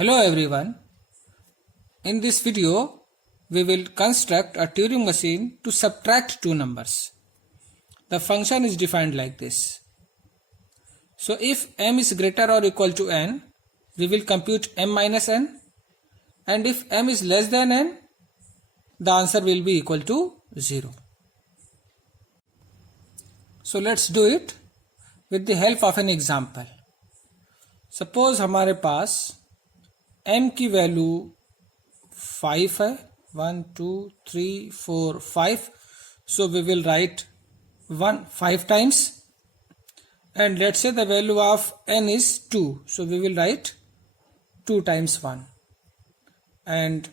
Hello everyone. In this video, we will construct a Turing machine to subtract two numbers. The function is defined like this. So if m is greater or equal to n, we will compute m minus n, and if m is less than n, the answer will be equal to 0. So let's do it with the help of an example. Suppose हमारे पास m की value 5 है, 1 2 3 4 5. So we will write 1 5 times, and let's say the value of n is 2. So we will write 2 times 1, and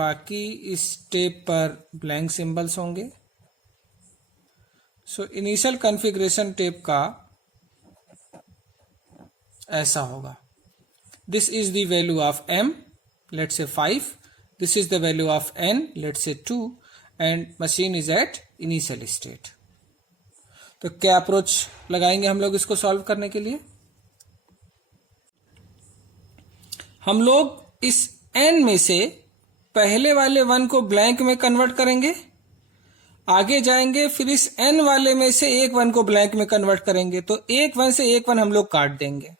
बाकी इस step पर blank symbols होंगे. So initial configuration tape का ऐसा होगा. This is the value of m, let's say 5. This is the value of n, let's say 2, and machine is at initial state. तो क्या approach लगाएंगे हम लोग इसको सॉल्व करने के लिए? हम लोग इस n में से पहले वाले 1 को ब्लैंक में कन्वर्ट करेंगे, आगे जाएंगे, फिर इस n वाले में से एक 1 को ब्लैंक में कन्वर्ट करेंगे. तो एक 1 से एक 1 हम लोग काट देंगे,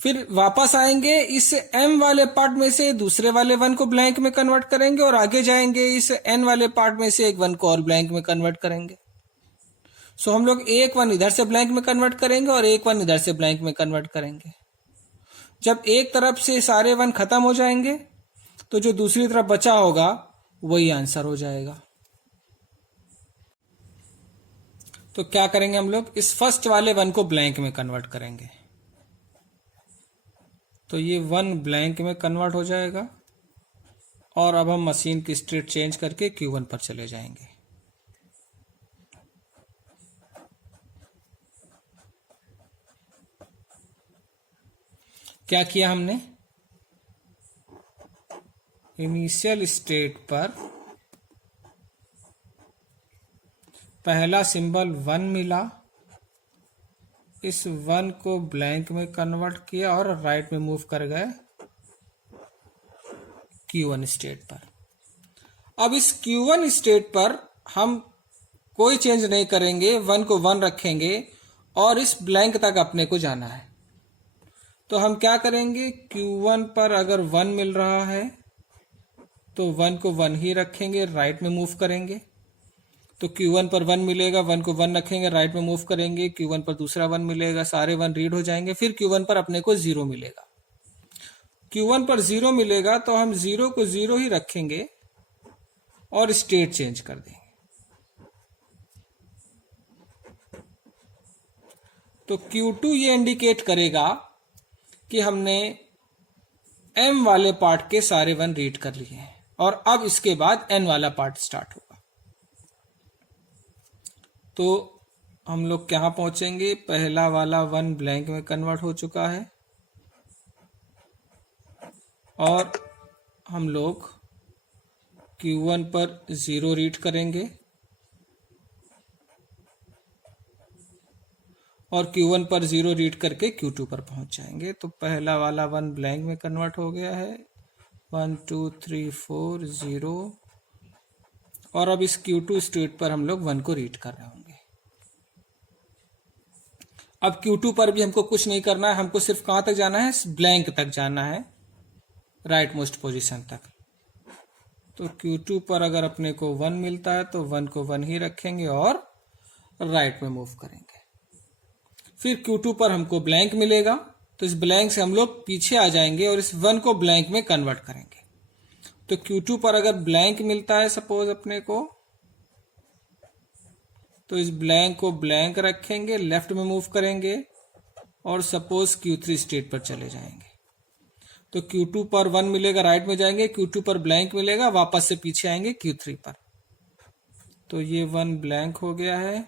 फिर वापस आएंगे, इस m वाले पार्ट में से दूसरे वाले 1 को ब्लैंक में कन्वर्ट करेंगे, और आगे जाएंगे, इस n वाले पार्ट में से एक 1 को और ब्लैंक में कन्वर्ट करेंगे. सो हम लोग एक 1 इधर से ब्लैंक में कन्वर्ट करेंगे और एक 1 इधर से ब्लैंक में कन्वर्ट करेंगे. जब एक तरफ से सारे 1 खत्म हो जाएंगे तो जो दूसरी तरफ बचा होगा वही आंसर हो जाएगा. तो क्या करेंगे हम लोग, इस फर्स्ट वाले 1 को ब्लैंक में कन्वर्ट करेंगे. तो ये 1 ब्लैंक में कन्वर्ट हो जाएगा, और अब हम मशीन की स्टेट चेंज करके Q1 पर चले जाएंगे. क्या किया हमने, इनिशियल स्टेट पर पहला सिंबल 1 मिला, इस 1 को ब्लैंक में कन्वर्ट किया और राइट में मूव कर गए Q1 स्टेट पर. अब इस Q1 स्टेट पर हम कोई चेंज नहीं करेंगे, 1 को 1 रखेंगे और इस ब्लैंक तक अपने को जाना है. तो हम क्या करेंगे, Q1 पर अगर 1 मिल रहा है तो 1 को 1 ही रखेंगे, राइट में मूव करेंगे. तो Q1 पर 1 मिलेगा, 1 को 1 रखेंगे, राइट में मूव करेंगे, Q1 पर दूसरा 1 मिलेगा, सारे 1 रीड हो जाएंगे. फिर Q1 पर अपने को 0 मिलेगा. Q1 पर 0 मिलेगा तो हम 0 को 0 ही रखेंगे और स्टेट चेंज कर देंगे. तो Q2 ये इंडिकेट करेगा कि हमने m वाले पार्ट के सारे 1 रीड कर लिए हैं, और अब इसके बाद n वाला पार्ट स्टार्ट होगा. तो हम लोग कहाँ पहुंचेंगे, पहला वाला 1 ब्लैंक में कन्वर्ट हो चुका है, और हम लोग Q1 पर 0 रीड करेंगे और Q1 पर 0 रीड करके Q2 पर पहुंच जाएंगे. तो पहला वाला 1 ब्लैंक में कन्वर्ट हो गया है, 1 2 3 4 0, और अब इस Q2 स्टेट पर हम लोग 1 को रीड कर रहे होंगे. अब Q2 पर भी हमको कुछ नहीं करना है, हमको सिर्फ कहां तक जाना है, ब्लैंक तक जाना है, राइट मोस्ट पोजीशन तक. तो Q2 पर अगर अपने को 1 मिलता है तो 1 को 1 ही रखेंगे और राइट में मूव करेंगे. फिर Q2 पर हमको ब्लैंक मिलेगा, तो इस ब्लैंक से हम लोग पीछे आ जाएंगे और इस 1 को ब्लैंक में कन्वर्ट करेंगे. तो Q2 पर अगर ब्लैंक मिलता है सपोज अपने को, तो इस ब्लैंक को ब्लैंक रखेंगे, लेफ्ट में मूव करेंगे और सपोज Q3 स्टेट पर चले जाएंगे. तो Q2 पर 1 मिलेगा, राइट में जाएंगे, Q2 पर ब्लैंक मिलेगा, वापस से पीछे आएंगे Q3 पर. तो ये 1 ब्लैंक हो गया है,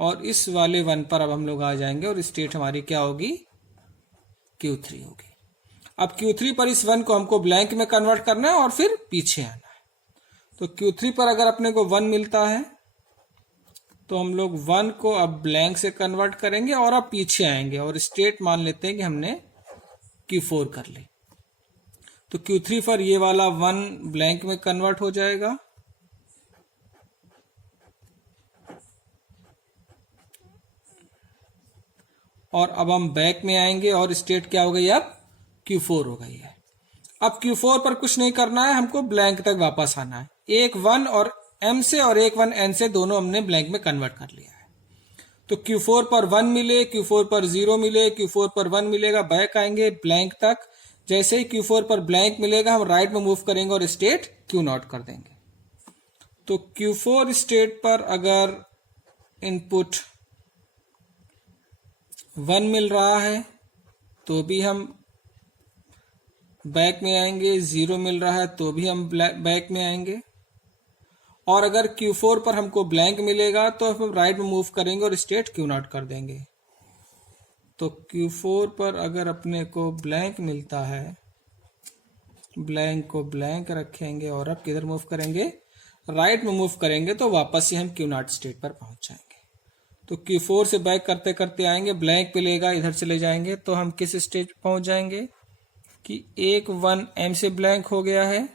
और इस वाले 1 पर अब हम लोग आ जाएंगे और स्टेट हमारी क्या होगी, Q3 होगी. अब Q3 पर इस 1 को हमको ब्लैंक में कन्वर्ट करना है और फिर पीछे आना है. तो Q3 पर अगर अपने को 1 मिलता है तो हम लोग 1 को अब ब्लैंक से कन्वर्ट करेंगे और अब पीछे आएंगे और स्टेट मान लेते हैं कि हमने Q4 कर ली। तो Q3 पर ये वाला 1 ब्लैंक में कन्वर्ट हो जाएगा और अब हम बैक में आएंगे और स्टेट क्या हो गई, अब Q4 हो गई है। अब Q4 पर कुछ नहीं करना है, हमको ब्लैंक तक वापस आना है। एक 1 और M से और एक 1 N से दोनों हमने ब्लैंक में कन्वर्ट कर लिया है। तो Q4 पर 1 मिले, Q4 पर 0 मिले, Q4 पर 1 मिलेगा, बैक आएंगे ब्लैंक तक। जैसे ही Q4 पर ब्लैंक मिलेगा हम राइट में मूव करेंगे और स्टेट Q0 कर देंगे। तो Q4 स्टेट पर अगर इनपुट 1 मिल रहा है तो भी हम बैक में आएंगे, 0 मिल रहा है तो भी हम बैक में आएंगे। और अगर Q4 पर हमको ब्लैंक मिलेगा तो हम राइट में मूव करेंगे और स्टेट Q0 कर देंगे। तो Q4 पर अगर अपने को ब्लैंक मिलता है, ब्लैंक को ब्लैंक रखेंगे और अब किधर मूव करेंगे, राइट में मूव करेंगे तो वापस ही हम Q0 स्टेट पर पहुंच जाएंगे। तो Q4 से बैक करते करते आएंगे, ब्लैंक मिलेगा, इधर चले जाएंगे तो हम किस स्टेज पे पहुंच जाएंगे कि एक 1 M से ब्लैंक हो गया है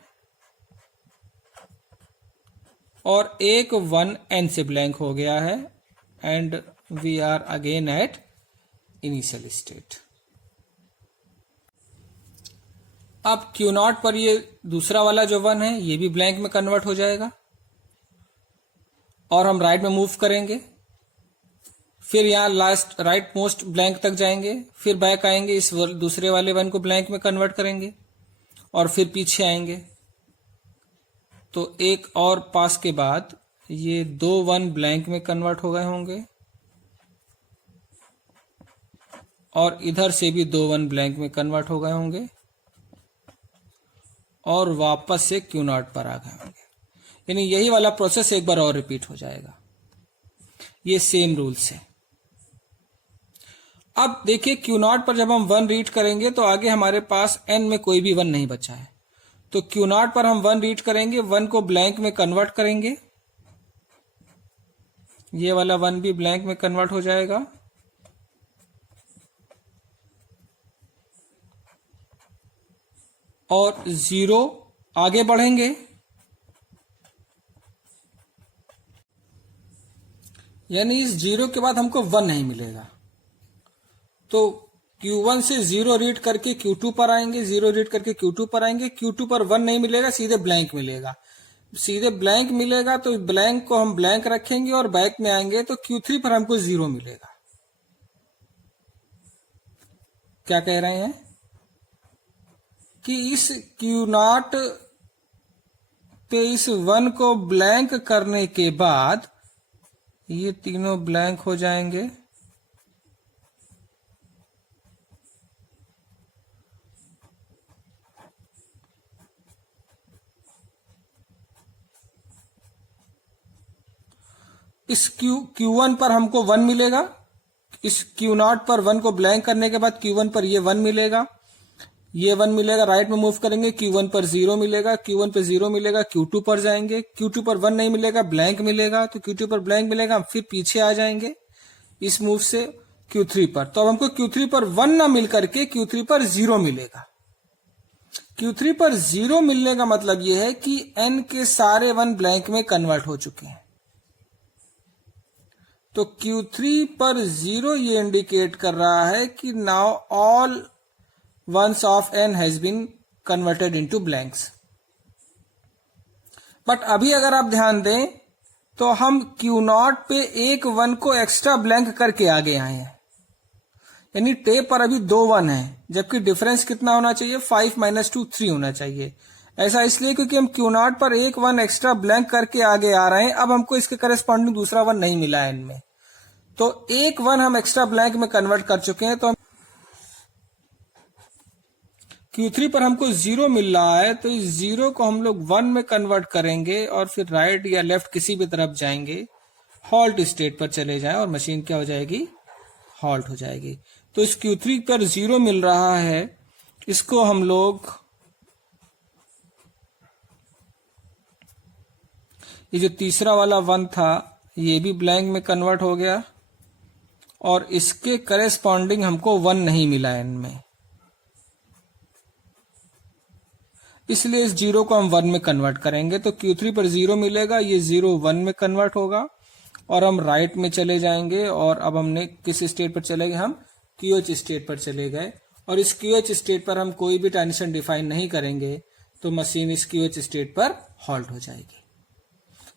और एक 1 N से ब्लैंक हो गया है and we are again at initial state. अब Q0 पर ये दूसरा वाला जो 1 है ये भी ब्लैंक में कन्वर्ट हो जाएगा और हम राइट में मूव करेंगे, फिर यहाँ लास्ट राइट मोस्ट ब्लैंक तक जाएंगे, फिर बैक आएंगे, इस दूसरे वाले 1 को ब्लैंक में कन्वर्ट करेंगे और फिर पीछे आएंगे। तो एक और पास के बाद ये 2 1 ब्लैंक में कन्वर्ट हो गए होंगे और इधर से भी 2 1 ब्लैंक में कन्वर्ट हो गए होंगे और वापस से Q0 पर आ गए होंगे। यानी यही वाला प्रोसेस एक बार और रिपीट हो जाएगा, ये सेम रूल से। अब देखिए Q0 पर जब हम 1 रीड करेंगे तो आगे हमारे पास N में कोई भी 1 नहीं बचा है। तो Q0 पर हम 1 रीड करेंगे, 1 को ब्लैंक में कन्वर्ट करेंगे, ये वाला 1 भी ब्लैंक में कन्वर्ट हो जाएगा और 0 आगे बढ़ेंगे, यानी इस 0 के बाद हमको 1 नहीं मिलेगा। तो Q1 से 0 रीड करके Q2 पर आएंगे, 0 रीड करके Q2 पर आएंगे, Q2 पर 1 नहीं मिलेगा, सीधे ब्लैंक मिलेगा। सीधे ब्लैंक मिलेगा तो ब्लैंक को हम ब्लैंक रखेंगे और बैक में आएंगे तो Q3 पर हमको 0 मिलेगा। क्या कह रहे हैं कि इस Q0 पे इस 1 को ब्लैंक करने के बाद ये तीनों ब्लैंक हो जाएंगे इस Q1 पर हमको 1 मिलेगा, इस Q0 पर 1 को ब्लैंक करने के बाद Q1 पर ये 1 मिलेगा, ये 1 मिलेगा, राइट में मूव करेंगे, Q1 पर 0 मिलेगा, Q1 पर 0 मिलेगा, Q2 पर जाएंगे, Q2 पर 1 नहीं मिलेगा, ब्लैंक मिलेगा, तो Q2 पर ब्लैंक मिलेगा, हम फिर पीछे आ जाएंगे इस मूव से Q3 पर। तो अब हमको Q3 पर 1 ना मिल करके Q3 पर 0 मिलेगा। Q3 पर 0 मिलने का मतलब यह है कि N के सारे 1 ब्लैंक में कन्वर्ट हो चुके हैं। तो Q3 पर 0 ये इंडिकेट कर रहा है कि now all ones of N has been converted into blanks। But अभी अगर आप ध्यान दें तो हम Q0 पे एक 1 को एक्स्ट्रा ब्लैंक करके आगे आए हैं, यानी टेप पर अभी 2 1 है, जबकि डिफरेंस कितना होना चाहिए, 5 - 2 3 होना चाहिए। ऐसा इसलिए क्योंकि हम Q0 पर एक 1 एक्स्ट्रा ब्लैंक करके आगे आ रहे हैं। अब हमको इसके करेस्पॉन्डिंग दूसरा 1 नहीं मिला है इनमें, तो एक 1 हम एक्स्ट्रा ब्लैंक में कन्वर्ट कर चुके हैं। तो हम Q3 पर हमको 0 मिल रहा है तो इस 0 को हम लोग 1 में कन्वर्ट करेंगे और फिर राइट या लेफ्ट किसी भी तरफ जाएंगे, हॉल्ट स्टेट पर चले जाएं और मशीन क्या हो जाएगी, हॉल्ट हो जाएगी। तो इस Q3 पर 0 मिल रहा है, इसको हम लोग ये जो तीसरा वाला 1 था ये भी ब्लैंक में कन्वर्ट हो गया, और इसके करेस्पॉन्डिंग हमको 1 नहीं मिला n में, इसलिए इस 0 को हम 1 में कन्वर्ट करेंगे। तो Q3 पर 0 मिलेगा, ये 0 1 में कन्वर्ट होगा, और हम राइट में चले जाएंगे। और अब हमने किस स्टेट पर चले गए, हम QH स्टेट पर चले गए, और इस QH स्टेट पर हम कोई भी ट्रांजिशन डिफाइन नहीं करेंगे, तो मशीन इस QH स्टेट पर हॉल्ट हो जाएगी।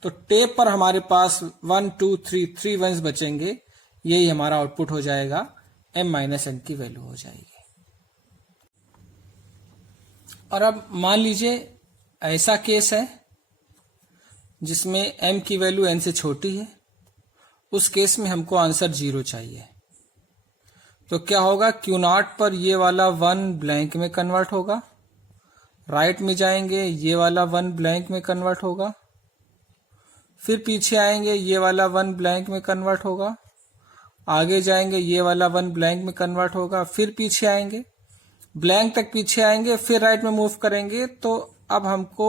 तो टेप पर हमारे पास 1 2 3 वंस बचेंगे, यही हमारा आउटपुट हो जाएगा, m-n की वैल्यू हो जाएगी। और अब मान लीजिए ऐसा केस है जिसमें m की वैल्यू n से छोटी है, उस केस में हमको आंसर 0 चाहिए। तो क्या होगा, Q0 पर ये वाला 1 ब्लैंक में कन्वर्ट होगा, राइट में जाएंगे ये वाला 1 ब्लैंक में कन्वर्ट होगा, फिर पीछे आएंगे ये वाला 1 ब्लैंक में कन्वर्ट होगा, आगे जाएंगे ये वाला 1 ब्लैंक में कन्वर्ट होगा, फिर पीछे आएंगे ब्लैंक तक पीछे आएंगे, फिर राइट में मूव करेंगे। तो अब हमको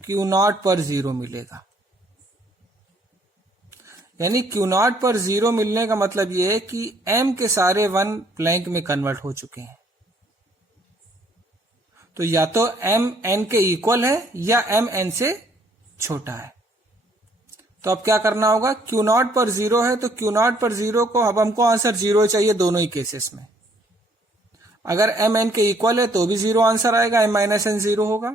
Q0 पर 0 मिलेगा, यानी Q0 पर 0 मिलने का मतलब ये है कि m के सारे 1 ब्लैंक में कन्वर्ट हो चुके हैं। तो या तो m n के इक्वल है या m n से छोटा है। तो अब क्या करना होगा, Q0 पर 0 है, तो Q0 पर 0 को अब हमको आंसर 0 चाहिए दोनों ही केसेस में। अगर m n के इक्वल है तो भी 0 आंसर आएगा, m-n 0 होगा,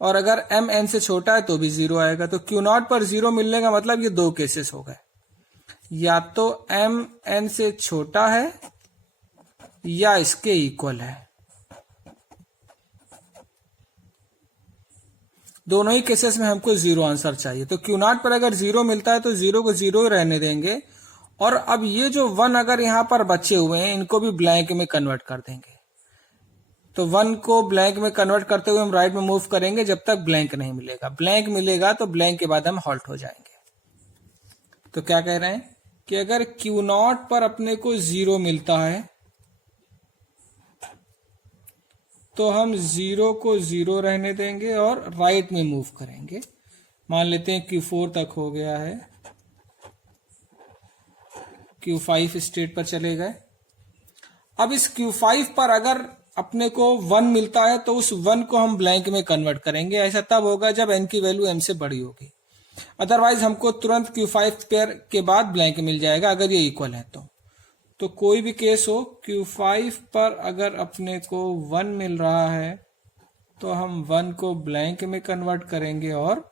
और अगर m n से छोटा है तो भी 0 आएगा। तो Q0 पर 0 मिलने का मतलब ये दो केसेस हो गए, या तो m n से छोटा है या इसके इक्वल है। दोनों ही केसेस में हमको 0 आंसर चाहिए। तो Q0 पर अगर 0 मिलता है तो 0 को 0 ही रहने देंगे, और अब ये जो 1 अगर यहां पर बचे हुए हैं इनको भी ब्लैंक में कन्वर्ट कर देंगे। तो 1 को ब्लैंक में कन्वर्ट करते हुए हम राइट में मूव करेंगे जब तक ब्लैंक नहीं मिलेगा। ब्लैंक मिलेगा तो ब्लैंक के बाद हम हॉल्ट हो जाएंगे। तो क्या कह रहे हैं कि अगर Q0 पर अपने को 0 मिलता है तो हम 0 को 0 रहने देंगे और राइट में मूव करेंगे। मान लेते हैं Q4 तक हो गया है, Q5 स्टेट पर चले गए। अब इस Q5 पर अगर अपने को 1 मिलता है तो उस 1 को हम ब्लैंक में कन्वर्ट करेंगे। ऐसा तब होगा जब n की वैल्यू m से बड़ी होगी, अदरवाइज हमको तुरंत Q5 पेयर के बाद ब्लैंक मिल जाएगा अगर ये इक्वल है तो कोई भी केस हो, Q5 पर अगर अपने को 1 मिल रहा है तो हम 1 को ब्लैंक में कन्वर्ट करेंगे और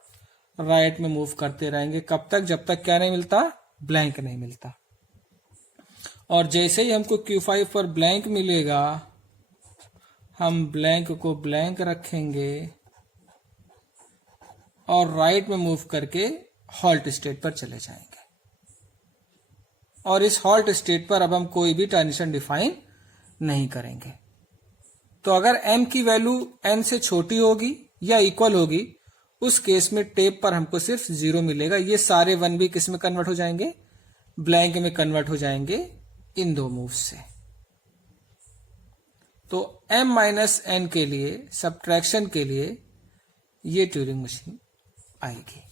राइट में मूव करते रहेंगे। कब तक, जब तक क्या नहीं मिलता, ब्लैंक नहीं मिलता। और जैसे ही हमको Q5 पर ब्लैंक मिलेगा हम ब्लैंक को ब्लैंक रखेंगे और राइट में मूव करके हॉल्ट स्टेट पर चले जाएंगे। और इस हॉल्ट स्टेट पर अब हम कोई भी ट्रांजिशन डिफाइन नहीं करेंगे। तो अगर m की वैल्यू n से छोटी होगी या इक्वल होगी, उस केस में टेप पर हमको सिर्फ 0 मिलेगा। ये सारे 1 भी किस में कन्वर्ट हो जाएंगे, ब्लैंक में कन्वर्ट हो जाएंगे इन दो मूव्स से। तो m-n के लिए, सब्ट्रैक्शन के लिए ये ट्यूरिंग मशीन आएगी।